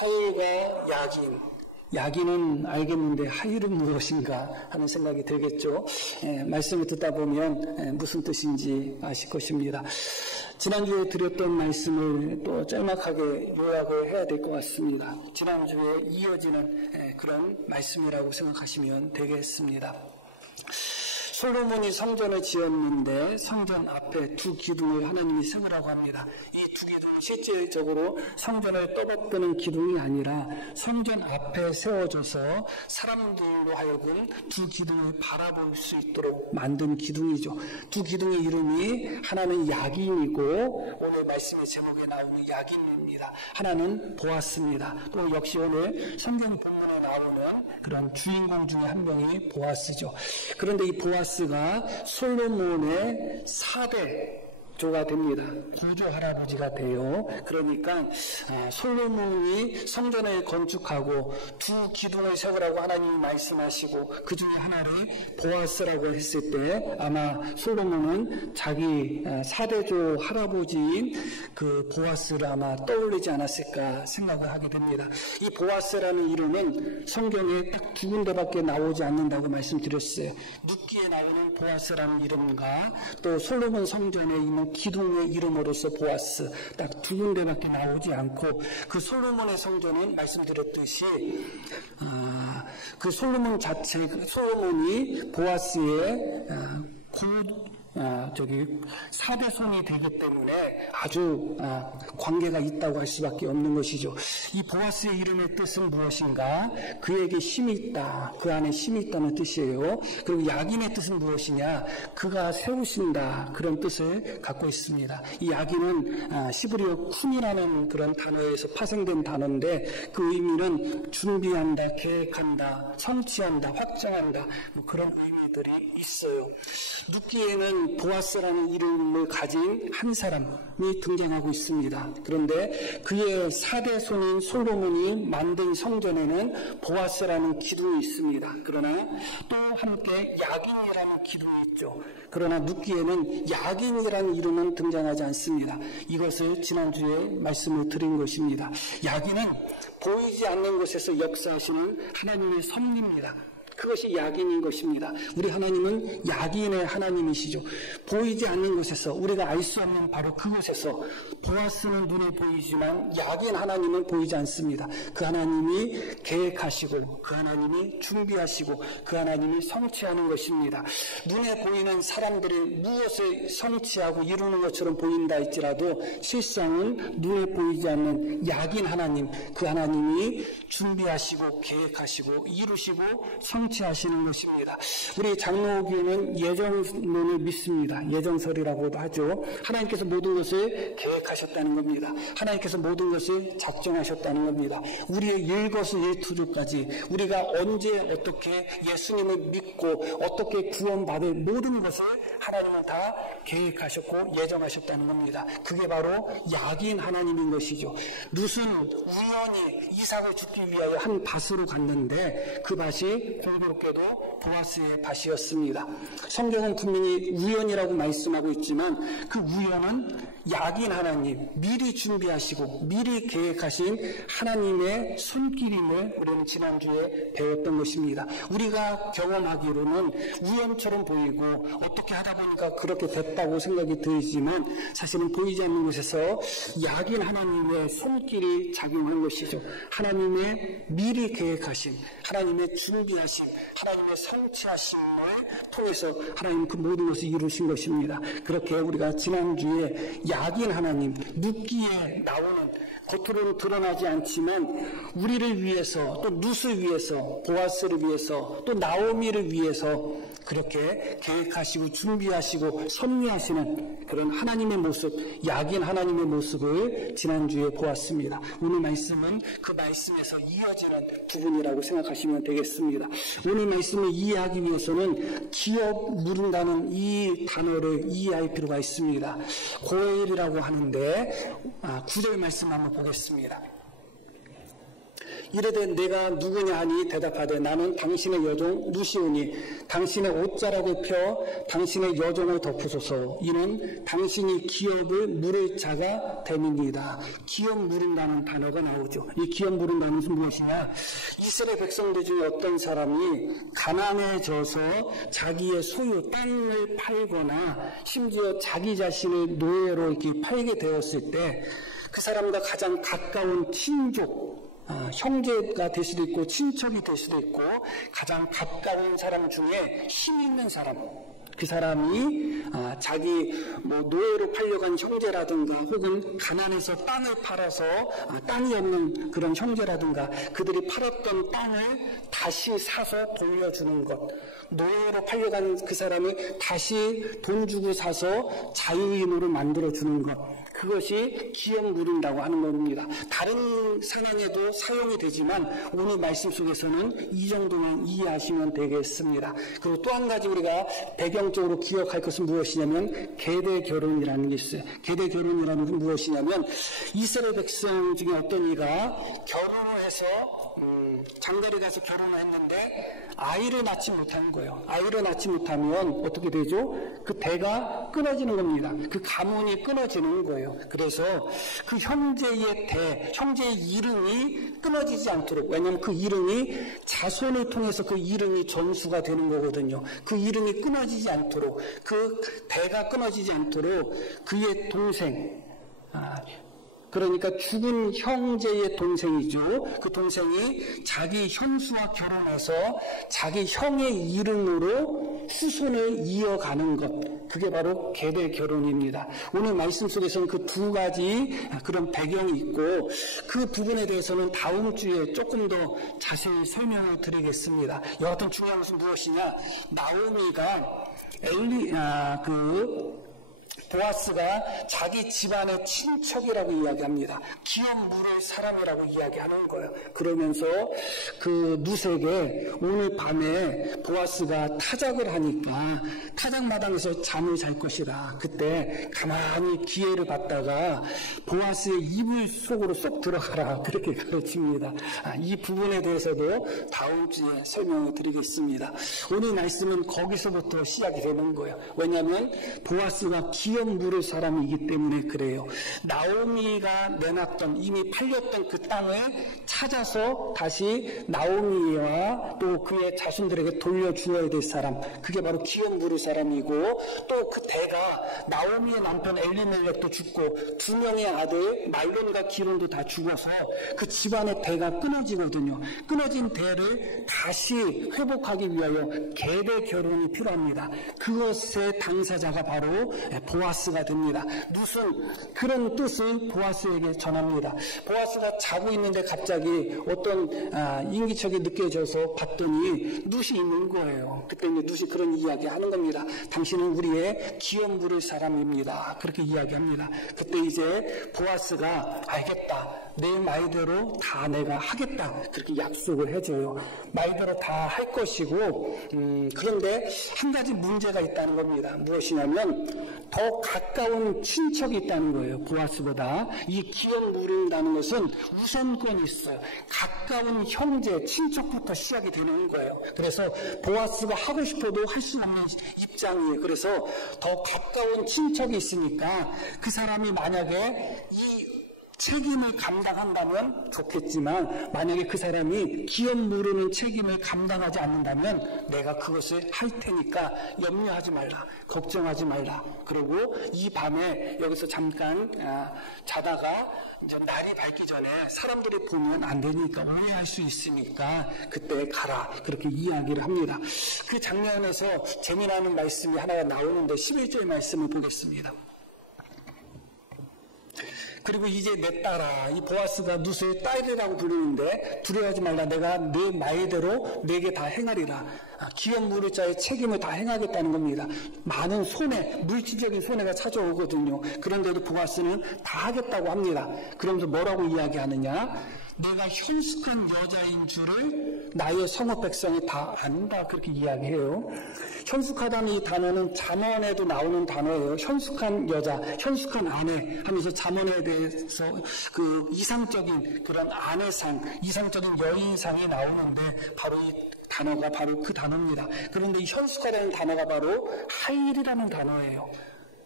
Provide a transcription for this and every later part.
하율과 야긴. 야긴은 알겠는데 하율은 무엇인가 하는 생각이 들겠죠. 말씀을 듣다 보면 무슨 뜻인지 아실 것입니다. 지난주에 드렸던 말씀을 또 짤막하게 요약을 해야 될 것 같습니다. 지난주에 이어지는 그런 말씀이라고 생각하시면 되겠습니다. 솔로몬이 성전을 지었는데 성전 앞에 두 기둥을 하나님이 세우라고 합니다. 이 두 기둥은 실질적으로 성전을 떠받드는 기둥이 아니라 성전 앞에 세워져서 사람들로 하여금 두 기둥을 바라볼 수 있도록 만든 기둥이죠. 두 기둥의 이름이 하나는 야긴이고 오늘 말씀의 제목에 나오는 야긴입니다. 하나는 보아스입니다. 또 역시 오늘 성경 본문에 나오는 그런 주인공 중에 한 명이 보아스죠. 그런데 이 보아스가 솔로몬의 4대조가 됩니다. 구조 할아버지가 돼요. 그러니까 솔로몬이 성전을 건축하고 두 기둥을 세우라고 하나님이 말씀하시고 그 중에 하나를 보아스라고 했을 때 아마 솔로몬은 자기 4대조 할아버지인 그 보아스를 아마 떠올리지 않았을까 생각을 하게 됩니다. 이 보아스라는 이름은 성경에 딱 두 군데밖에 나오지 않는다고 말씀드렸어요. 룻기에 나오는 보아스라는 이름과 또 솔로몬 성전에 있는 기둥의 이름으로서 보아스 딱 두 군데밖에 나오지 않고 그 솔로몬의 성전은 말씀드렸듯이 그 솔로몬 자체 솔로몬이 보아스의 사대손이 되기 때문에 아주 관계가 있다고 할 수밖에 없는 것이죠. 이 보아스의 이름의 뜻은 무엇인가? 그에게 힘이 있다. 그 안에 힘이 있다는 뜻이에요. 그리고 야긴의 뜻은 무엇이냐? 그가 세우신다. 그런 뜻을 갖고 있습니다. 이 야긴은 시브리어 쿤이라는 그런 단어에서 파생된 단어인데 그 의미는 준비한다, 계획한다, 성취한다, 확장한다 뭐 그런 의미들이 있어요. 룻기에는 보아스라는 이름을 가진 한 사람이 등장하고 있습니다. 그런데 그의 4대손인 솔로몬이 만든 성전에는 보아스라는 기둥이 있습니다. 그러나 또 함께 야긴이라는 기둥이 있죠. 그러나 룻기에는 야긴이라는 이름은 등장하지 않습니다. 이것을 지난주에 말씀을 드린 것입니다. 야긴은 보이지 않는 곳에서 역사하시는 하나님의 섭리입니다. 그것이 야긴인 것입니다. 우리 하나님은 야긴의 하나님이시죠. 보이지 않는 곳에서 우리가 알 수 없는 바로 그곳에서 보아스는 눈에 보이지만 야긴 하나님은 보이지 않습니다. 그 하나님이 계획하시고 그 하나님이 준비하시고 그 하나님이 성취하는 것입니다. 눈에 보이는 사람들이 무엇을 성취하고 이루는 것처럼 보인다 할지라도 실상은 눈에 보이지 않는 야긴 하나님, 그 하나님이 준비하시고 계획하시고 이루시고 성취하시는 것입니다. 우리 장로교는 예정론을 믿습니다. 예정설이라고도 하죠. 하나님께서 모든 것을 계획하셨다는 겁니다. 하나님께서 모든 것을 작정하셨다는 겁니다. 우리의 일거수일투족까지 우리가 언제 어떻게 예수님을 믿고 어떻게 구원받을 모든 것을 하나님은 다 계획하셨고 예정하셨다는 겁니다. 그게 바로 야긴 하나님인 것이죠. 룻은 우연히 이삭을 죽기 위하여 한 밭으로 갔는데 그 밭이 공교롭게도 보아스의 밭이었습니다. 성경은 분명히 우연이라고 말씀하고 있지만 그 우연은 야긴 하나님, 미리 준비하시고 미리 계획하신 하나님의 손길임을 우리는 지난주에 배웠던 것입니다. 우리가 경험하기로는 우연처럼 보이고 어떻게 하다 보니까 그렇게 됐다고 생각이 들지만 사실은 보이지 않는 곳에서 야긴 하나님의 손길이 작용한 것이죠. 하나님의 미리 계획하신, 하나님의 준비하신, 하나님의 성취하심을 통해서 하나님 그 모든 것을 이루신 것입니다. 그렇게 우리가 지난주에 야긴 하나님, 룻기에 나오는 겉으로는 드러나지 않지만 우리를 위해서 또 룻을 위해서 보아스를 위해서 또 나오미를 위해서 그렇게 계획하시고 준비하시고 섭리하시는 그런 하나님의 모습, 야긴 하나님의 모습을 지난주에 보았습니다. 오늘 말씀은 그 말씀에서 이어지는 부분이라고 생각하시면 되겠습니다. 오늘 말씀을 이해하기 위해서는 기업 누른다는 이 단어를 이해할 필요가 있습니다. 고엘이라고 하는데 9절 말씀 한번 보겠습니다. 이르되 내가 누구냐 하니 대답하되 나는 당신의 여종 누시오니 당신의 옷자락을 펴 당신의 여종을 덮으소서. 이는 당신이 기업을 물을 자가 됨입니다. 기업 물은다는 단어가 나오죠. 이 기업 물은다는 것은 무엇이냐? 이스라엘 백성들 중에 어떤 사람이 가난해져서 자기의 소유 땅을 팔거나 심지어 자기 자신을 노예로 이렇게 팔게 되었을 때 그 사람과 가장 가까운 친족, 형제가 될 수도 있고 친척이 될 수도 있고 가장 가까운 사람 중에 힘 있는 사람, 그 사람이 자기 노예로 팔려간 형제라든가 혹은 가난해서 땅을 팔아서 땅이 없는 그런 형제라든가 그들이 팔았던 땅을 다시 사서 돌려주는 것, 노예로 팔려간 그 사람이 다시 돈 주고 사서 자유인으로 만들어주는 것, 그것이 기업 물은다고 하는 겁니다. 다른 상황에도 사용이 되지만 오늘 말씀 속에서는 이 정도는 이해하시면 되겠습니다. 그리고 또 한 가지 우리가 배경적으로 기억할 것은 무엇이냐면 계대 결혼이라는 게 있어요. 계대 결혼이라는 것은 무엇이냐면 이스라엘 백성 중에 어떤 이가 결혼을 해서 장가를 가서 결혼을 했는데 아이를 낳지 못한 거예요. 아이를 낳지 못하면 어떻게 되죠? 그 대가 끊어지는 겁니다. 그 가문이 끊어지는 거예요. 그래서 그 형제의 이름이 끊어지지 않도록, 왜냐하면 그 이름이 자손을 통해서 그 이름이 전수가 되는 거거든요. 그 이름이 끊어지지 않도록, 그 대가 끊어지지 않도록 그의 동생, 그러니까 죽은 형제의 동생이죠. 그 동생이 자기 형수와 결혼해서 자기 형의 이름으로 후손을 이어가는 것, 그게 바로 계대 결혼입니다. 오늘 말씀 속에서는 그 두 가지 그런 배경이 있고 그 부분에 대해서는 다음 주에 조금 더 자세히 설명을 드리겠습니다. 여하튼 중요한 것은 무엇이냐? 나오미가 보아스가 자기 집안의 친척이라고 이야기합니다. 기업 물을 사람이라고 이야기하는 거예요. 그러면서 그 누색에 오늘 밤에 보아스가 타작을 하니까 타작마당에서 잠을 잘 것이다. 그때 가만히 기회를 받다가 보아스의 이불 속으로 쏙 들어가라. 그렇게 가르칩니다. 이 부분에 대해서도 다음 주에 설명을 드리겠습니다. 오늘 말씀은 거기서부터 시작이 되는 거예요. 왜냐하면 보아스가 기업 물을 사람이기 때문에 그래요. 나오미가 내놨던, 이미 팔렸던 그 땅을 찾아서 다시 나오미와 또 그의 자손들에게 돌려주어야 될 사람, 그게 바로 기업 물을 사람이고, 또 그 대가 나오미의 남편 엘리멜렉도 죽고 두 명의 아들 말론과 기론도 다 죽어서 그 집안의 대가 끊어지거든요. 끊어진 대를 다시 회복하기 위하여 계대 결혼이 필요합니다. 그것의 당사자가 바로 보아스가 됩니다. 무슨 그런 뜻을 보아스에게 전합니다. 보아스가 자고 있는데 갑자기 어떤 인기척이 느껴져서 봤더니 룻이 있는 거예요. 그때 이제 룻이 그런 이야기 하는 겁니다. 당신은 우리의 기업 물을 사람입니다. 그렇게 이야기합니다. 그때 이제 보아스가 알겠다. 내 말대로 다 내가 하겠다. 그렇게 약속을 해줘요. 말대로 다 할 것이고, 그런데 한 가지 문제가 있다는 겁니다. 무엇이냐면 더 가까운 친척이 있다는 거예요. 보아스보다. 이 기업 물은다는 것은 우선권이 있어요. 가까운 형제, 친척부터 시작이 되는 거예요. 그래서 보아스가 하고 싶어도 할 수 없는 입장이에요. 그래서 더 가까운 친척이 있으니까 그 사람이 만약에 이 책임을 감당한다면 좋겠지만 만약에 그 사람이 기업 물으는 책임을 감당하지 않는다면 내가 그것을 할 테니까 염려하지 말라, 걱정하지 말라. 그리고 이 밤에 여기서 잠깐 자다가 이제 날이 밝기 전에 사람들이 보면 안 되니까 오해할 수 있으니까 그때 가라. 그렇게 이야기를 합니다. 그 장면에서 재미나는 말씀이 하나가 나오는데 11절 말씀을 보겠습니다. 그리고 이제 내 딸아, 이 보아스가 룻을 딸이라고 부르는데 두려워하지 말라. 내가 내 말대로 내게 다 행하리라. 기업 물을 자의 책임을 다 행하겠다는 겁니다. 많은 손해, 물질적인 손해가 찾아오거든요. 그런데도 보아스는 다 하겠다고 합니다. 그러면서 뭐라고 이야기하느냐? 내가 현숙한 여자인 줄을 나의 성읍 백성이 다 안다, 그렇게 이야기해요. 현숙하다는 이 단어는 잠언에도 나오는 단어예요. 현숙한 여자, 현숙한 아내 하면서 잠언에 대해서 그 이상적인 그런 아내상, 이상적인 여인상이 나오는데 바로 이 단어가 바로 그 단어입니다. 그런데 이 현숙하다는 단어가 바로 하일이라는 단어예요.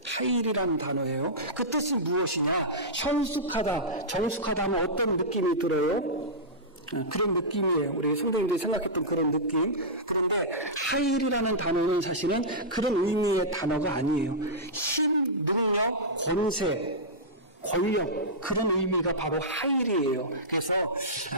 하일이라는 단어예요. 그 뜻이 무엇이냐? 현숙하다, 정숙하다 하면 어떤 느낌이 들어요? 그런 느낌이에요. 우리 성도님들이 생각했던 그런 느낌. 그런데 하일이라는 단어는 사실은 그런 의미의 단어가 아니에요. 힘, 능력, 권세, 권력, 그런 의미가 바로 하일이에요. 그래서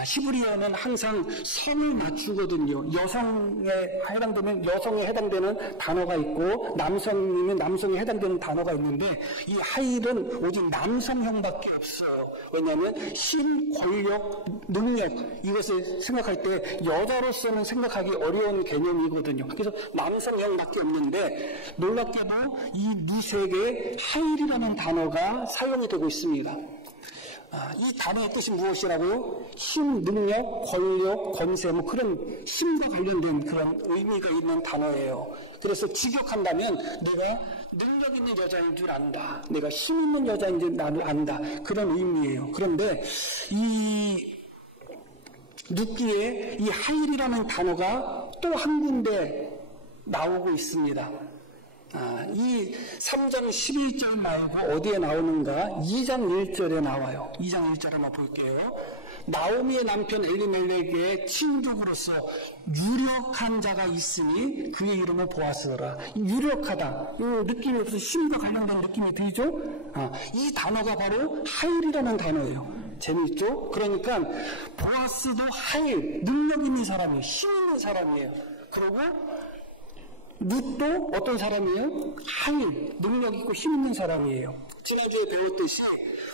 히브리어는 항상 성을 맞추거든요. 여성에 해당되면 여성에 해당되는 단어가 있고 남성이면 남성에 해당되는 단어가 있는데 이 하일은 오직 남성형밖에 없어요. 왜냐하면 힘, 권력, 능력 이것을 생각할 때 여자로서는 생각하기 어려운 개념이거든요. 그래서 남성형밖에 없는데 놀랍게도 이 누색에 하일이라는 단어가 사용이 되고 있습니다. 이 단어의 뜻이 무엇이라고요? 힘, 능력, 권력, 권세 뭐 그런 힘과 관련된 그런 의미가 있는 단어예요. 그래서 직역한다면 내가 능력 있는 여자인 줄 안다. 내가 힘 있는 여자인 줄 나를 안다. 그런 의미예요. 그런데 이 룻기에 이 하일이라는 단어가 또 한 군데 나오고 있습니다. 이 3장 12절 말고 어디에 나오는가? 2장 1절에 나와요. 2장 1절 한번 볼게요. 나오미의 남편 엘리멜렉의 친족으로서 유력한 자가 있으니 그의 이름은 보아스라. 유력하다. 이 느낌이 무슨 힘과 관련된 느낌이 들죠? 이 단어가 바로 하일이라는 단어예요. 재미있죠? 그러니까 보아스도 하일, 능력 있는 사람이에요. 힘 있는 사람이에요. 그리고 룻도 어떤 사람이에요? 하일, 능력 있고 힘 있는 사람이에요. 지난주에 배웠듯이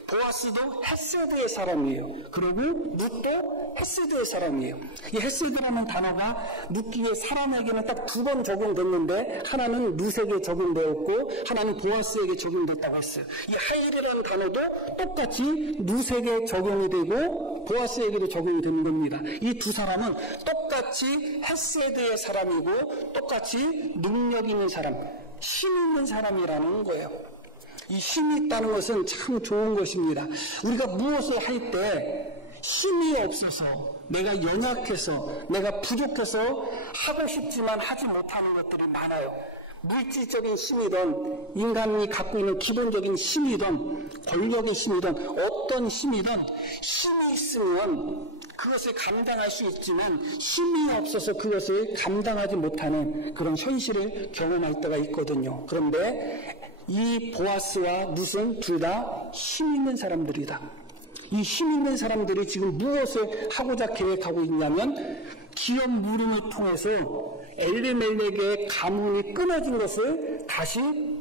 보아스도 헤세드의 사람이에요. 그리고 룻도 헤세드의 사람이에요. 이 헤세드라는 단어가 룻기에 사람에게는 딱 두 번 적용됐는데 하나는 룻에게 적용되었고 하나는 보아스에게 적용됐다고 했어요. 이 하일이라는 단어도 똑같이 룻에게 적용이 되고 보아스에게도 적용이 되는 겁니다. 이 두 사람은 똑같이 헤세드의 사람이고 똑같이 능력 있는 사람, 힘 있는 사람이라는 거예요. 이 힘이 있다는 것은 참 좋은 것입니다. 우리가 무엇을 할 때 힘이 없어서 내가 연약해서 내가 부족해서 하고 싶지만 하지 못하는 것들이 많아요. 물질적인 힘이든 인간이 갖고 있는 기본적인 힘이든 권력의 힘이든 어떤 힘이든 힘이 있으면 그것을 감당할 수 있지만 힘이 없어서 그것을 감당하지 못하는 그런 현실을 경험할 때가 있거든요. 그런데 이 보아스와 룻은 둘 다 힘 있는 사람들이다. 이 힘 있는 사람들이 지금 무엇을 하고자 계획하고 있냐면 기업 물음을 통해서 엘리멜렉의 가문이 끊어진 것을 다시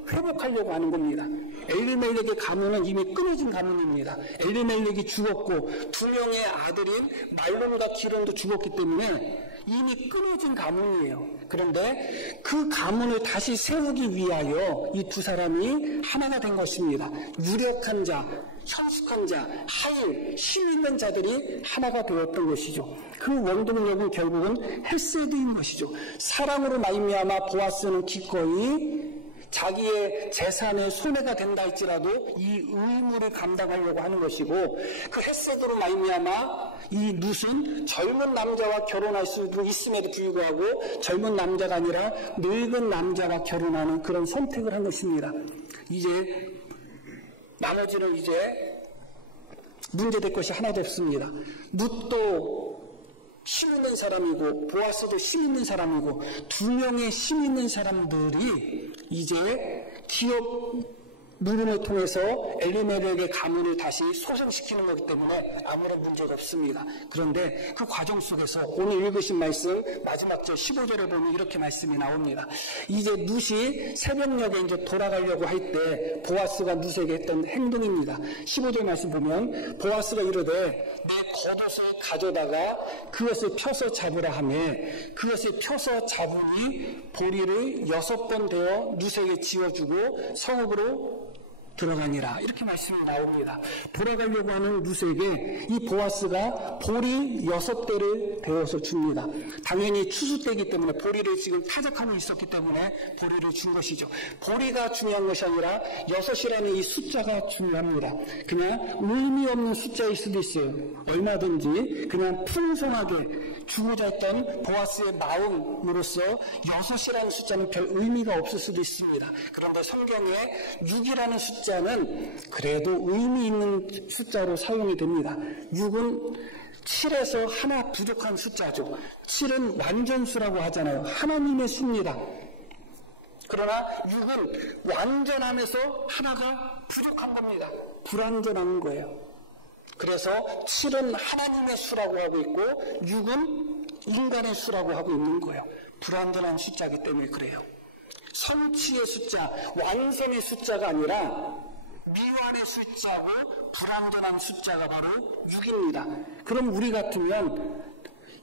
회복하려고 하는 겁니다. 엘리멜렉의 가문은 이미 끊어진 가문입니다. 엘리멜렉이 죽었고 두 명의 아들인 말론과 기론도 죽었기 때문에 이미 끊어진 가문이에요. 그런데 그 가문을 다시 세우기 위하여 이 두 사람이 하나가 된 것입니다. 유력한 자, 현숙한 자, 하일, 힘 있는 자들이 하나가 되었던 것이죠. 그 원동력은 결국은 헤세드인 것이죠. 사랑으로 말미암아 보아스는 기꺼이 자기의 재산에 손해가 된다 할지라도 이 의무를 감당하려고 하는 것이고 그 헤세드로 말미암아 이 룻은 젊은 남자와 결혼할 수도 있음에도 불구하고 젊은 남자가 아니라 늙은 남자와 결혼하는 그런 선택을 한 것입니다. 이제 나머지는 이제 문제될 것이 하나도 없습니다. 룻도 힘 있는 사람이고 보아스도 힘 있는 사람이고 두 명의 힘 있는 사람들이 이제 기업 물음을 통해서 엘리멜렉의 가문을 다시 소생시키는 거기 때문에 아무런 문제가 없습니다. 그런데 그 과정 속에서 오늘 읽으신 말씀 마지막 절 15절에 보면 이렇게 말씀이 나옵니다. 이제 룻이 새벽녘에 이제 돌아가려고 할 때 보아스가 룻에게 했던 행동입니다. 15절 말씀 보면 보아스가 이르되 내 겉옷을 가져다가 그것을 펴서 잡으라 하며 그것을 펴서 잡으니 보리를 6번 되어 룻에게 지어주고 성읍으로 들어가니라. 이렇게 말씀이 나옵니다. 돌아가려고 하는 루스에게 이 보아스가 보리 6대를 베어서 줍니다. 당연히 추수 때이기 때문에 보리를 지금 타작하고 있었기 때문에 보리를 준 것이죠. 보리가 중요한 것이 아니라 6이라는 이 숫자가 중요합니다. 그냥 의미 없는 숫자일 수도 있어요. 얼마든지 그냥 풍성하게 주고자 했던 보아스의 마음으로서 6이라는 숫자는 별 의미가 없을 수도 있습니다. 그런데 성경에 6이라는 숫자는 그래도 의미 있는 숫자로 사용이 됩니다. 6은 7에서 하나 부족한 숫자죠. 7은 완전수라고 하잖아요. 하나님의 수입니다. 그러나 6은 완전함에서 하나가 부족한 겁니다. 불완전한 거예요. 그래서 7은 하나님의 수라고 하고 있고 6은 인간의 수라고 하고 있는 거예요. 불완전한 숫자이기 때문에 그래요. 성취의 숫자, 완성의 숫자가 아니라 미완의 숫자고 불완전한 숫자가 바로 6입니다. 그럼 우리 같으면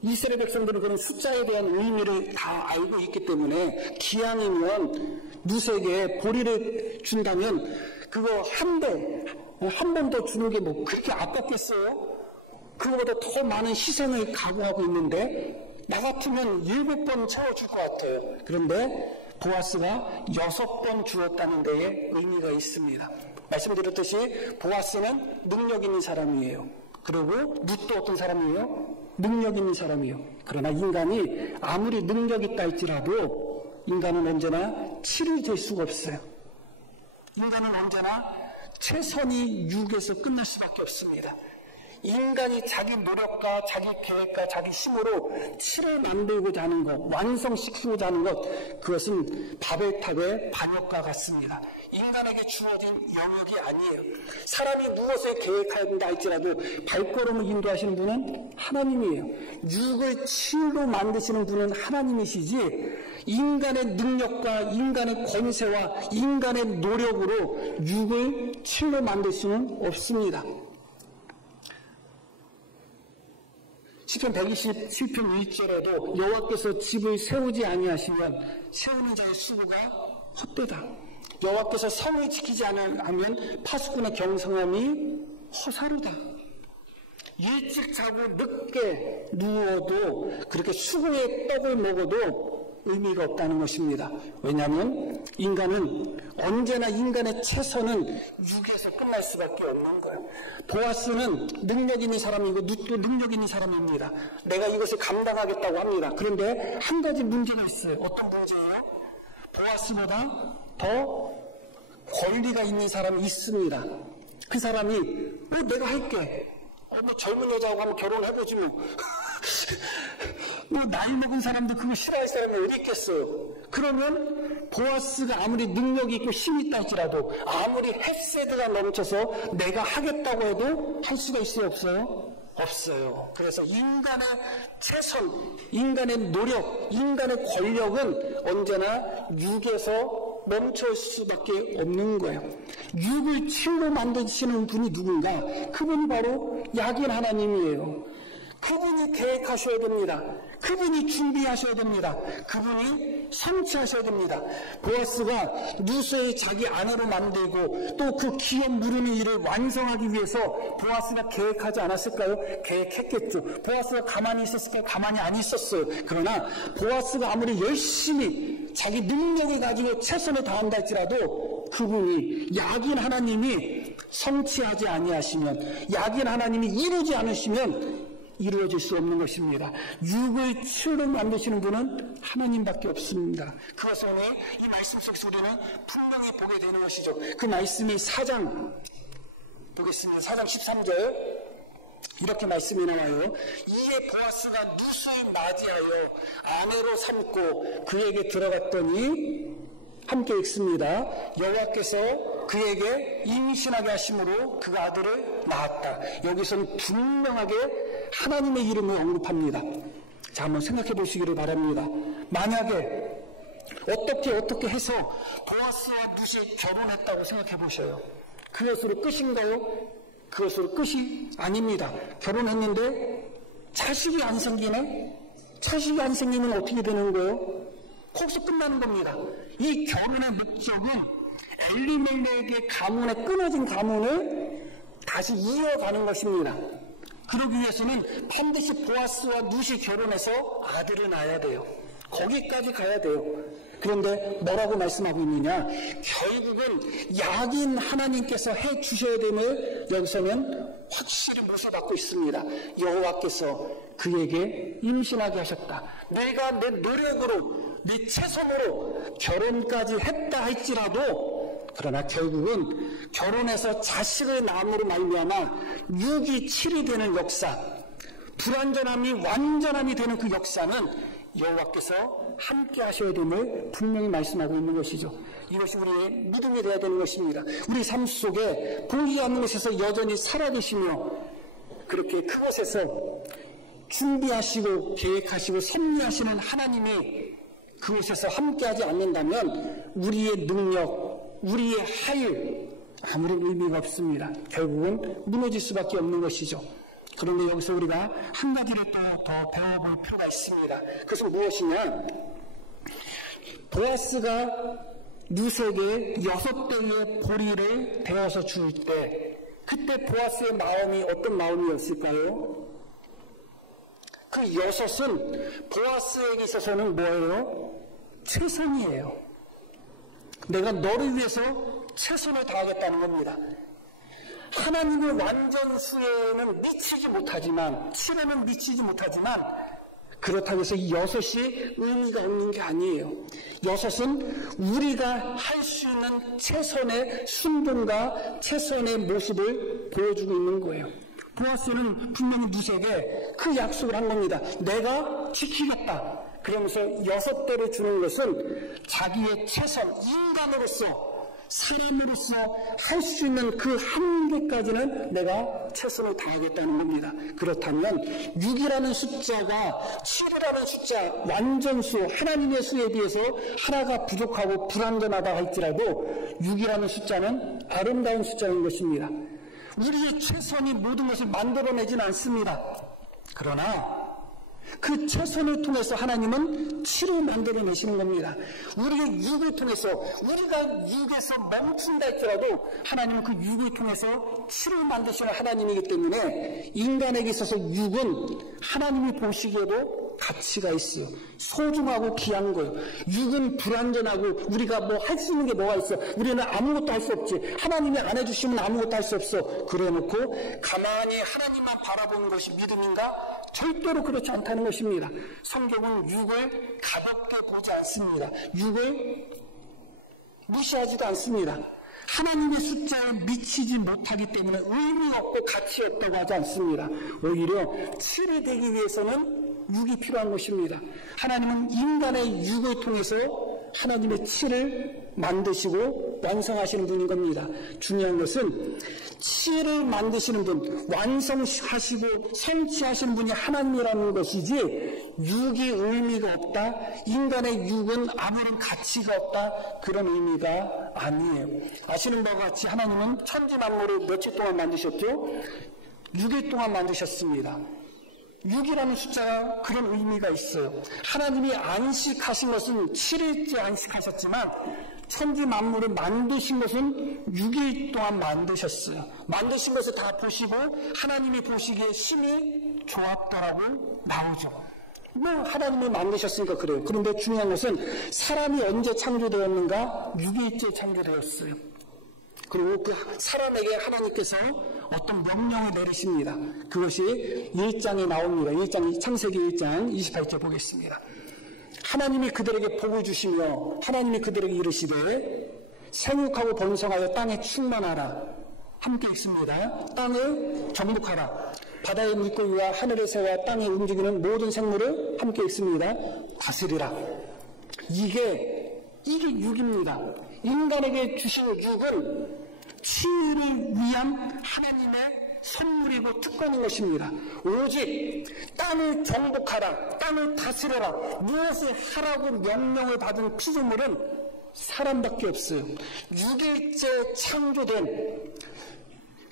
이스라엘 백성들은 그런 숫자에 대한 의미를 다 알고 있기 때문에 기왕이면 루스에게 보리를 준다면 그거 한 번 더 주는 게 뭐 그렇게 아깝겠어요? 그거보다 더 많은 희생을 각오하고 있는데 나 같으면 7번 채워줄 것 같아요. 그런데 보아스가 6번 주었다는 데에 의미가 있습니다. 말씀드렸듯이 보아스는 능력 있는 사람이에요. 그리고 룻도 어떤 사람이에요? 능력 있는 사람이에요. 그러나 인간이 아무리 능력 있다 할지라도 인간은 언제나 7이 될 수가 없어요. 인간은 언제나 최선이 6에서 끝날 수밖에 없습니다. 인간이 자기 노력과 자기 계획과 자기 힘으로 7을 만들고자 하는 것, 완성시키고자 하는 것, 그것은 바벨탑의 반역과 같습니다. 인간에게 주어진 영역이 아니에요. 사람이 무엇을 계획한다 할지라도 발걸음을 인도하시는 분은 하나님이에요. 6을 7로 만드시는 분은 하나님이시지 인간의 능력과 인간의 권세와 인간의 노력으로 6을 7로 만들 수는 없습니다. 시편 127편 1절에도 여호와께서 집을 세우지 아니하시면 세우는 자의 수고가 헛되다. 여호와께서 성을 지키지 않으면 파수꾼의 경성함이 허사르다. 일찍 자고 늦게 누워도 그렇게 수고의 떡을 먹어도 의미가 없다는 것입니다. 왜냐하면 인간은 언제나 인간의 최선은 6에서 끝날 수밖에 없는 거예요. 보아스는 능력 있는 사람이고 룻도 능력 있는 사람입니다. 내가 이것을 감당하겠다고 합니다. 그런데 한 가지 문제가 있어요. 어떤 문제예요? 보아스보다 더 권리가 있는 사람이 있습니다. 그 사람이 내가 할게. 뭐 젊은 여자하고 한번 결혼해보지 뭐. 뭐 나이 먹은 사람도 그거 싫어할 사람이 어디 있겠어요. 그러면 보아스가 아무리 능력이 있고 힘이 있다 할지라도 아무리 헵세드가 넘쳐서 내가 하겠다고 해도 할 수가 있어요? 없어요? 없어요. 그래서 인간의 최선, 인간의 노력, 인간의 권력은 언제나 6에서 멈출 수밖에 없는 거예요. 6을 7로 만드시는 분이 누군가? 그분이 바로 야긴 하나님이에요. 그분이 계획하셔야 됩니다. 그분이 준비하셔야 됩니다. 그분이 성취하셔야 됩니다. 보아스가 루스의 자기 아내로 만들고 또 그 기업 무르는 일을 완성하기 위해서 보아스가 계획하지 않았을까요? 계획했겠죠. 보아스가 가만히 있었을까요? 가만히 안 있었어요. 그러나 보아스가 아무리 열심히 자기 능력을 가지고 최선을 다한다 할지라도 그분이 야긴 하나님이 성취하지 아니하시면, 야긴 하나님이 이루지 않으시면 이루어질 수 없는 것입니다. 6을 7로 만드시는 분은 하나님밖에 없습니다. 그것을 오늘 이 말씀 속에서 우리는 분명히 보게 되는 것이죠. 그 말씀이 4장 보겠습니다. 4장 13절 이렇게 말씀이 나와요. 이에 보아스가 룻을 맞이하여 아내로 삼고 그에게 들어갔더니, 함께 읽습니다. 여호와께서 그에게 임신하게 하심으로 그가 아들을 낳았다. 여기서는 분명하게 하나님의 이름을 언급합니다. 자, 한번 생각해 보시기를 바랍니다. 만약에 어떻게 해서 보아스와 룻이 결혼했다고 생각해 보셔요. 그것으로 끝인가요? 그것으로 끝이 아닙니다. 결혼했는데 자식이 안 생기네? 자식이 안 생기면 어떻게 되는 거예요? 거기서 끝나는 겁니다. 이 결혼의 목적은 엘리멜렉의 가문의 끊어진 가문을 다시 이어가는 것입니다. 그러기 위해서는 반드시 보아스와 룻이 결혼해서 아들을 낳아야 돼요. 거기까지 가야 돼요. 그런데 뭐라고 말씀하고 있느냐? 결국은 약인 하나님께서 해 주셔야 됨을 여기서는 확실히 모셔받고 있습니다. 여호와께서 그에게 임신하게 하셨다. 내가 내 노력으로 내 최선으로 결혼까지 했다 할지라도 그러나 결국은 결혼해서 자식을 낳음으로 말미암아 6이 7이 되는 역사, 불완전함이 완전함이 되는 그 역사는 여호와께서 함께 하셔야 됨을 분명히 말씀하고 있는 것이죠. 이것이 우리의 믿음이 되어야 되는 것입니다. 우리 삶 속에 보이지 않는 곳에서 여전히 살아계시며 그렇게 그곳에서 준비하시고 계획하시고 섭리하시는 하나님이 그곳에서 함께하지 않는다면 우리의 능력, 우리의 하일 아무런 의미가 없습니다. 결국은 무너질 수밖에 없는 것이죠. 그런데 여기서 우리가 한 가지를 또 더 배워볼 필요가 있습니다. 그것은 무엇이냐? 보아스가 룻에게 6대의 보리를 베어서 줄 때 그때 보아스의 마음이 어떤 마음이었을까요? 그 6은 보아스에게 있어서는 뭐예요? 최선이에요. 내가 너를 위해서 최선을 다하겠다는 겁니다. 하나님의 완전수에는 미치지 못하지만 7에는 미치지 못하지만 그렇다고 해서 이 6이 의미가 없는 게 아니에요. 6은 우리가 할 수 있는 최선의 순종과 최선의 모습을 보여주고 있는 거예요. 보아스는 분명히 룻에게 그 약속을 한 겁니다. 내가 지키겠다. 그러면서 6대를 주는 것은 자기의 최선, 인간으로서 사람으로서 할 수 있는 그 한계까지는 내가 최선을 다하겠다는 겁니다. 그렇다면 6이라는 숫자가 7이라는 숫자 완전수 하나님의 수에 비해서 하나가 부족하고 불완전하다 할지라도 6이라는 숫자는 아름다운 숫자인 것입니다. 우리의 최선이 모든 것을 만들어내지는 않습니다. 그러나 그 최선을 통해서 하나님은 7을 만들어내시는 겁니다. 우리가 6을 통해서 우리가 6에서 멈춘다 할지라도 하나님은 그 6을 통해서 7을 만드시는 하나님이기 때문에 인간에게 있어서 6은 하나님이 보시기에도 가치가 있어요. 소중하고 귀한 거예요. 6은 불완전하고 우리가 뭐 할 수 있는 게 뭐가 있어. 우리는 아무것도 할 수 없지. 하나님이 안 해주시면 아무것도 할 수 없어. 그래놓고 가만히 하나님만 바라보는 것이 믿음인가? 절대로 그렇지 않다는 것입니다. 성경은 6을 가볍게 보지 않습니다. 6을 무시하지도 않습니다. 하나님의 숫자에 미치지 못하기 때문에 의미 없고 가치 없다고 하지 않습니다. 오히려 7이 되기 위해서는 6이 필요한 것입니다. 하나님은 인간의 6을 통해서 하나님의 7을 만드시고 완성하시는 분인 겁니다. 중요한 것은 7을 만드시는 분, 완성하시고 성취하시는 분이 하나님이라는 것이지 6이 의미가 없다, 인간의 6은 아무런 가치가 없다, 그런 의미가 아니에요. 아시는 바와 같이 하나님은 천지 만물을 며칠 동안 만드셨죠? 6일 동안 만드셨습니다. 6이라는 숫자가 그런 의미가 있어요. 하나님이 안식하신 것은 7일째 안식하셨지만 천지 만물을 만드신 것은 6일 동안 만드셨어요. 만드신 것을 다 보시고 하나님이 보시기에 심히 좋았더라고 나오죠. 뭐 하나님이 만드셨으니까 그래요. 그런데 중요한 것은 사람이 언제 창조되었는가? 6일째 창조되었어요. 그리고 그 사람에게 하나님께서 어떤 명령을 내리십니다. 그것이 1장에 나옵니다. 1장, 창세기 1장 28절 보겠습니다. 하나님이 그들에게 복을 주시며 하나님이 그들에게 이르시되 생육하고 번성하여 땅에 충만하라. 함께 읽습니다. 땅을 정복하라. 바다의 물고기와 하늘의 새와 땅에 움직이는 모든 생물을 함께 읽습니다. 다스리라. 이게 6입니다. 인간에게 주신 6은 치유를 위한 하나님의 선물이고 특권인 것입니다. 오직 땅을 정복하라, 땅을 다스려라, 무엇을 하라고 명령을 받은 피조물은 사람밖에 없어요. 6일째 창조된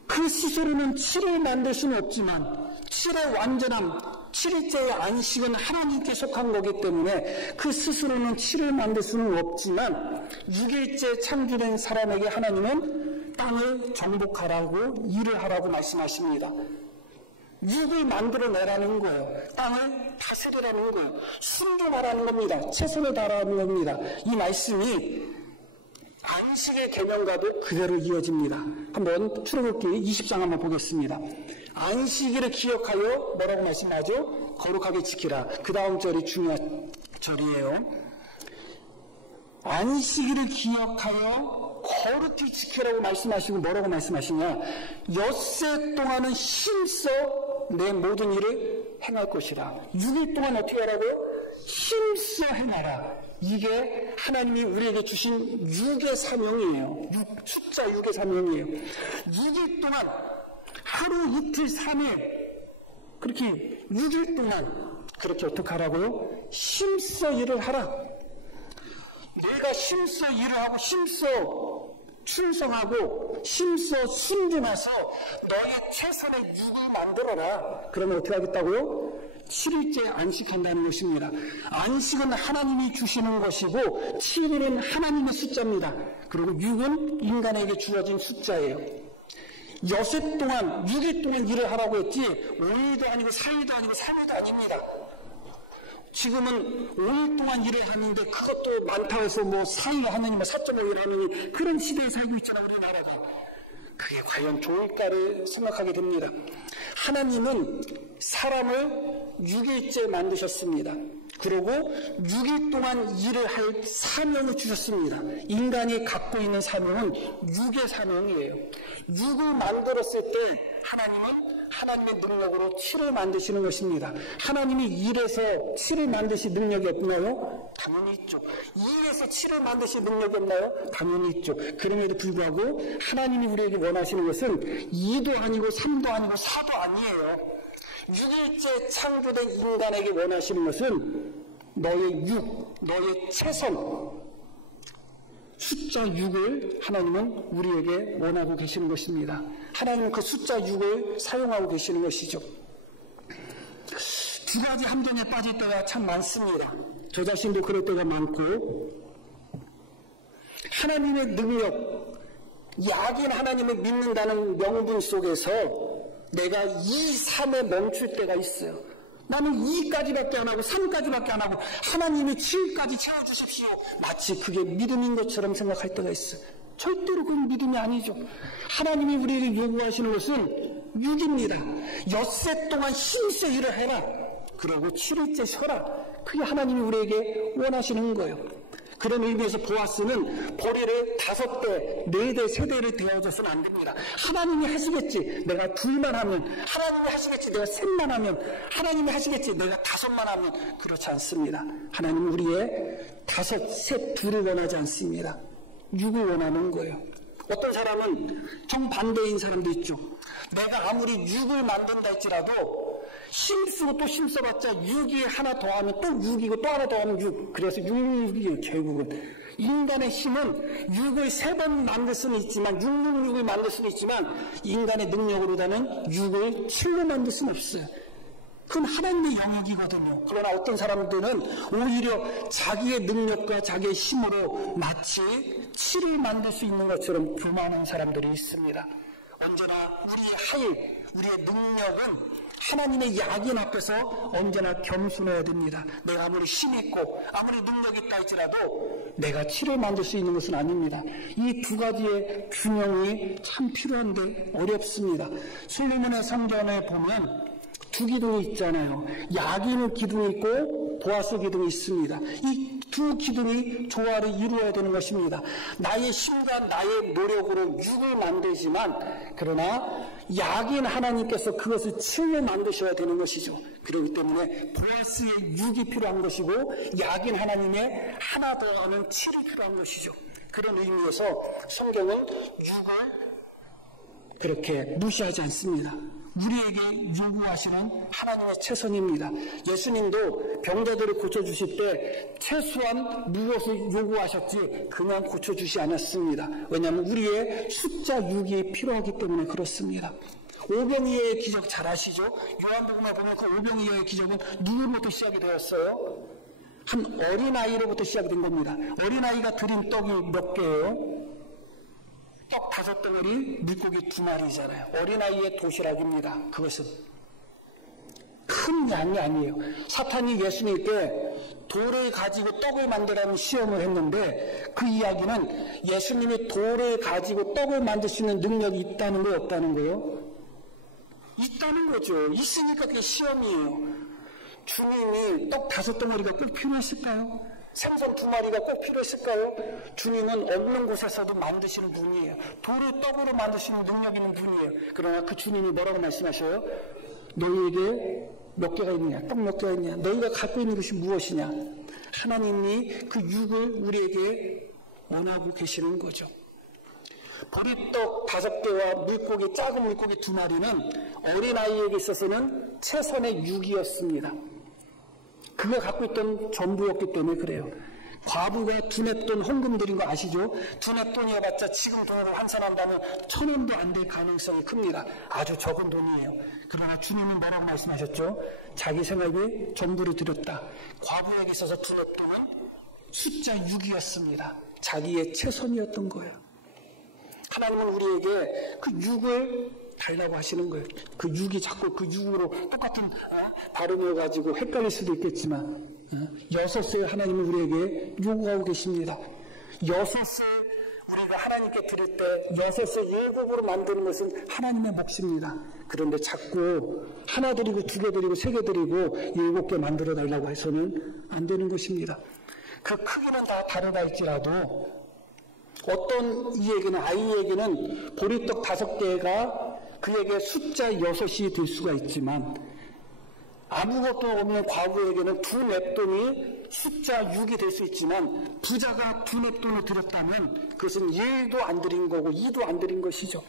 그 스스로는 7을 만들 수는 없지만 7의 완전함, 7일째의 안식은 하나님께 속한 거기 때문에 그 스스로는 7을 만들 수는 없지만 6일째 창조된 사람에게 하나님은 땅을 정복하라고 일을 하라고 말씀하십니다. 6을 만들어내라는 거예요. 땅을 다스리라는 거예요. 순종하라는 겁니다. 최선을 다하라는 겁니다. 이 말씀이 안식의 개념과도 그대로 이어집니다. 한번 출애굽기 20장 한번 보겠습니다. 안식일을 기억하여 뭐라고 말씀하죠? 거룩하게 지키라. 그 다음 절이 중요한 절이에요. 안식일을 기억하여 거룩히 지키라고 말씀하시고 뭐라고 말씀하시냐? 엿새 동안은 힘써 내 모든 일을 행할 것이라. 6일 동안 어떻게 하라고요? 힘써 행하라. 이게 하나님이 우리에게 주신 6의 사명이에요. 숫자 6의 사명이에요. 6일 동안 하루 이틀 3일 그렇게 6일 동안 그렇게 어떻게 하라고요? 힘써 일을 하라. 내가 힘써 일을 하고 힘써 충성하고 힘써 순종해서 너의 최선의 6을 만들어라. 그러면 어떻게 하겠다고요? 7일째 안식한다는 것입니다. 안식은 하나님이 주시는 것이고 7일은 하나님의 숫자입니다. 그리고 6은 인간에게 주어진 숫자예요. 6일 동안 6일 동안 일을 하라고 했지 5일도 아니고 4일도 아니고 3일도 아닙니다. 지금은 5일 동안 일을 하는데 그것도 많다고 해서 뭐 4일 하느니 뭐 4.5일 하느니 그런 시대에 살고 있잖아 우리나라가. 그게 과연 좋을까를 생각하게 됩니다. 하나님은 사람을 6일째 만드셨습니다. 그리고 6일 동안 일을 할 사명을 주셨습니다. 인간이 갖고 있는 사명은 6의 사명이에요. 6을 만들었을 때 하나님은 하나님의 능력으로 7을 만드시는 것입니다. 하나님이 1에서 7을 만드실 능력이 없나요? 당연히 있죠. 2에서 7을 만드실 능력이 없나요? 당연히 있죠. 그럼에도 불구하고 하나님이 우리에게 원하시는 것은 2도 아니고 3도 아니고 4도 아니에요. 6일째 창조된 인간에게 원하시는 것은 너의 6, 너의 최선, 숫자 6을 하나님은 우리에게 원하고 계시는 것입니다. 하나님은 그 숫자 6을 사용하고 계시는 것이죠. 두 가지 함정에 빠질 때가 참 많습니다. 저 자신도 그럴 때가 많고, 하나님의 능력, 약인 하나님을 믿는다는 명분 속에서 내가 2, 3에 멈출 때가 있어요. 나는 2까지밖에 안 하고 3까지밖에 안 하고 하나님이 7까지 채워주십시오. 마치 그게 믿음인 것처럼 생각할 때가 있어요. 절대로 그건 믿음이 아니죠. 하나님이 우리에게 요구하시는 것은 6입니다. 엿새 동안 힘써 일을 해라. 그리고 7일째 쉬어라. 그게 하나님이 우리에게 원하시는 거예요. 그런 의미에서 보아스는 보리를 5대, 4대, 3대를 되어줘서는 안 됩니다. 하나님이 하시겠지. 내가 2만 하면, 하나님이 하시겠지. 내가 3만 하면, 하나님이 하시겠지. 내가 5만 하면 그렇지 않습니다. 하나님은 우리의 5, 3, 2를 원하지 않습니다. 6을 원하는 거예요. 어떤 사람은 정반대인 사람도 있죠. 내가 아무리 6을 만든다 할지라도 힘쓰고 또 힘써봤자 6이 하나 더하면 또 6이고 또 하나 더하면 6. 그래서 6이에요, 결국은. 인간의 힘은 6을 3번 만들 수는 있지만, 666을 만들 수는 있지만, 인간의 능력으로다는 6을 7로 만들 수는 없어요. 그건 하나님의 영역이거든요. 그러나 어떤 사람들은 오히려 자기의 능력과 자기의 힘으로 마치 7을 만들 수 있는 것처럼 교만한 사람들이 있습니다. 언제나 우리의 하일, 우리의 능력은 하나님의 약인 앞에서 언제나 겸손해야 됩니다. 내가 아무리 힘이 있고 아무리 능력이 있다 할지라도 내가 7을 만들 수 있는 것은 아닙니다. 이 두 가지의 균형이 참 필요한데 어렵습니다. 솔로몬의 성전에 보면 두 기둥이 있잖아요. 야긴 기둥이 있고 보아스 기둥이 있습니다. 이 두 기둥이 조화를 이루어야 되는 것입니다. 나의 힘과 나의 노력으로 6을 만들지만 그러나 야긴 하나님께서 그것을 7로 만드셔야 되는 것이죠. 그렇기 때문에 보아스의 6이 필요한 것이고 야긴 하나님의 하나 더 하는 7이 필요한 것이죠. 그런 의미에서 성경은 6을 그렇게 무시하지 않습니다. 우리에게 요구하시는 하나님의 최선입니다. 예수님도 병자들을 고쳐주실 때 최소한 무엇을 요구하셨지 그냥 고쳐주지 않았습니다. 왜냐하면 우리의 숫자 6이 필요하기 때문에 그렇습니다. 오병이어의 기적 잘 아시죠? 요한복음에 보면 그 오병이어의 기적은 누구로부터 시작이 되었어요? 한 어린아이로부터 시작이 된 겁니다. 어린아이가 드린 떡이 몇 개예요? 떡 5덩어리, 물고기 2마리잖아요. 어린아이의 도시락입니다. 그것은 큰 양이 아니에요. 사탄이 예수님께 돌을 가지고 떡을 만들라는 시험을 했는데 그 이야기는 예수님이 돌을 가지고 떡을 만들 수 있는 능력이 있다는 거예요, 없다는 거예요? 있다는 거죠. 있으니까 그게 시험이에요. 주님이 떡 5덩어리가 꼭 필요했을까요? 생선 2마리가 꼭 필요했을까요? 주님은 없는 곳에서도 만드시는 분이에요. 돌을 떡으로 만드시는 능력 있는 분이에요. 그러나 그 주님이 뭐라고 말씀하셔요? 너희에게 몇 개가 있느냐? 떡 몇 개가 있느냐? 너희가 갖고 있는 것이 무엇이냐? 하나님이 그 육을 우리에게 원하고 계시는 거죠. 보리떡 5개와 물고기, 작은 물고기 2마리는 어린아이에게 있어서는 최선의 육이었습니다. 그가 갖고 있던 전부였기 때문에 그래요. 과부가 두뇌돈 헌금 드린 거 아시죠? 두뇌돈이어봤자 지금 돈으로 환산한다면 1,000원도 안 될 가능성이 큽니다. 아주 적은 돈이에요. 그러나 주님은 뭐라고 말씀하셨죠? 자기 생각에 전부를 드렸다. 과부에게 있어서 두뇌돈은 숫자 6이었습니다. 자기의 최선이었던 거예요. 하나님은 우리에게 그 6을 달라고 하시는 거예요. 그 6이 자꾸 그 6으로 똑같은 발음을 가지고 헷갈릴 수도 있겠지만 6을 하나님은 우리에게 요구하고 계십니다. 6을 우리가 하나님께 드릴 때 6을 7으로 만드는 것은 하나님의 몫입니다. 그런데 자꾸 하나 드리고 2개 드리고 3개 드리고 7개 만들어 달라고 해서는 안 되는 것입니다. 그 크기는 다 다르다 할지라도 어떤 이에게는 아이에게는 보리떡 5개가 그에게 숫자 6이 될 수가 있지만 아무것도 없는 과부에게는 두뇌돈이 숫자 6이 될 수 있지만 부자가 두뇌돈을 드렸다면 그것은 1도 안 드린 거고 2도 안 드린 것이죠.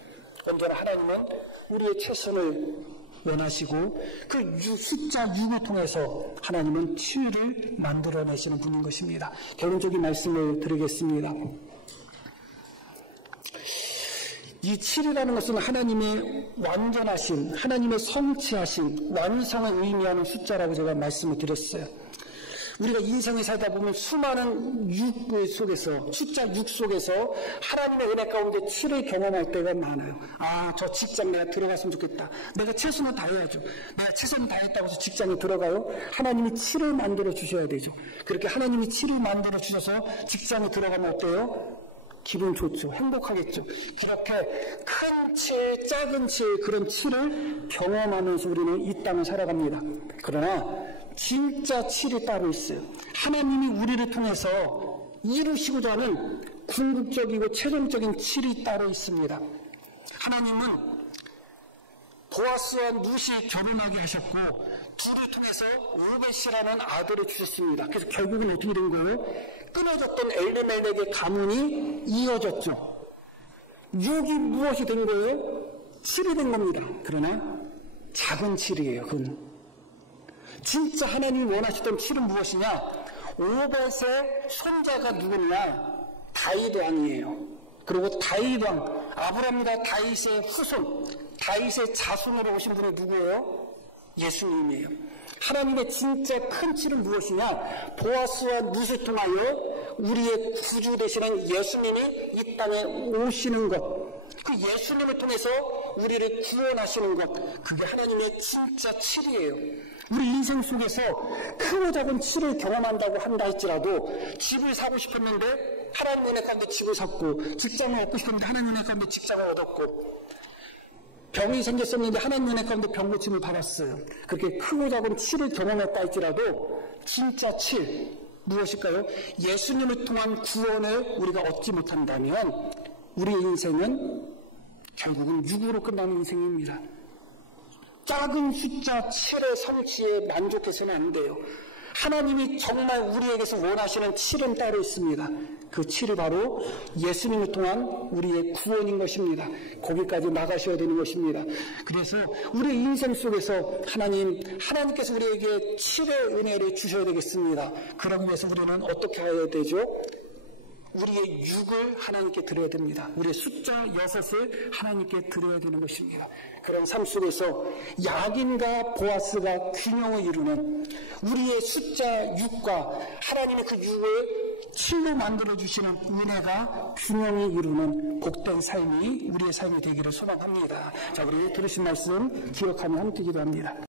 언제나 하나님은 우리의 최선을 원하시고 그 숫자 6을 통해서 하나님은 치유를 만들어내시는 분인 것입니다. 결론적인 말씀을 드리겠습니다. 이 7이라는 것은 하나님의 완전하신, 하나님의 성취하신 완성을 의미하는 숫자라고 제가 말씀을 드렸어요. 우리가 인생을 살다 보면 수많은 6 속에서, 숫자 6 속에서 하나님의 은혜 가운데 7을 경험할 때가 많아요. 아, 저 직장 내가 들어갔으면 좋겠다. 내가 최선을 다해야죠. 내가 최선을 다했다고 해서 직장에 들어가요? 하나님이 7을 만들어 주셔야 되죠. 그렇게 하나님이 7을 만들어 주셔서 직장에 들어가면 어때요? 기분 좋죠. 행복하겠죠. 그렇게 큰 7, 작은 7, 그런 7을 경험하면서 우리는 이 땅을 살아갑니다. 그러나 진짜 7이 따로 있어요. 하나님이 우리를 통해서 이루시고자 하는 궁극적이고 최종적인 7이 따로 있습니다. 하나님은 보아스와 룻이 결혼하게 하셨고 둘을 통해서 오벳이라는 아들을 주셨습니다. 그래서 결국은 어떻게 된 거예요? 끊어졌던 엘리멜렉의 가문이 이어졌죠. 6이 무엇이 된 거예요? 7이 된 겁니다. 그러나 작은 7이에요. 그건 진짜 하나님이 원하시던 7은 무엇이냐? 오벳의 손자가 누구냐? 다윗 왕이에요. 그리고 다윗 왕, 아브라함과 다윗의 후손, 다윗의 자손으로 오신 분이 누구예요? 예수님이에요. 하나님의 진짜 큰 7은 무엇이냐? 보아스와 룻을 통하여 우리의 구주 되시는 예수님이 이 땅에 오시는 것, 그 예수님을 통해서 우리를 구원하시는 것, 그게 하나님의 진짜 7이에요. 우리 인생 속에서 크고 작은 7을 경험한다고 한다 할지라도 집을 사고 싶었는데 하나님 은혜 가운데 집을 샀고, 직장을 얻고 싶었는데 하나님 은혜 가운데 직장을 얻었고, 병이 생겼었는데 하나님 은혜 가운데 병 고침을 받았어요. 그렇게 크고 작은 7을 경험했다 할지라도 진짜 7 무엇일까요? 예수님을 통한 구원을 우리가 얻지 못한다면 우리의 인생은 결국은 6으로 끝나는 인생입니다. 작은 숫자 7의 성취에 만족해서는 안 돼요. 하나님이 정말 우리에게서 원하시는 7은 따로 있습니다. 그 7이 바로 예수님을 통한 우리의 구원인 것입니다. 거기까지 나가셔야 되는 것입니다. 그래서 우리 인생 속에서 하나님께서 우리에게 7의 은혜를 주셔야 되겠습니다. 그러기 위해서 우리는 어떻게 해야 되죠? 우리의 육을 하나님께 드려야 됩니다. 우리의 숫자 6을 하나님께 드려야 되는 것입니다. 그런 삶 속에서 야긴과 보아스가 균형을 이루는 우리의 숫자 6과 하나님의 그 6을 7로 만들어주시는 은혜가 균형을 이루는 복된 삶이 우리의 삶이 되기를 소망합니다. 자, 우리 들으신 말씀 기억하며 함께 기도합니다.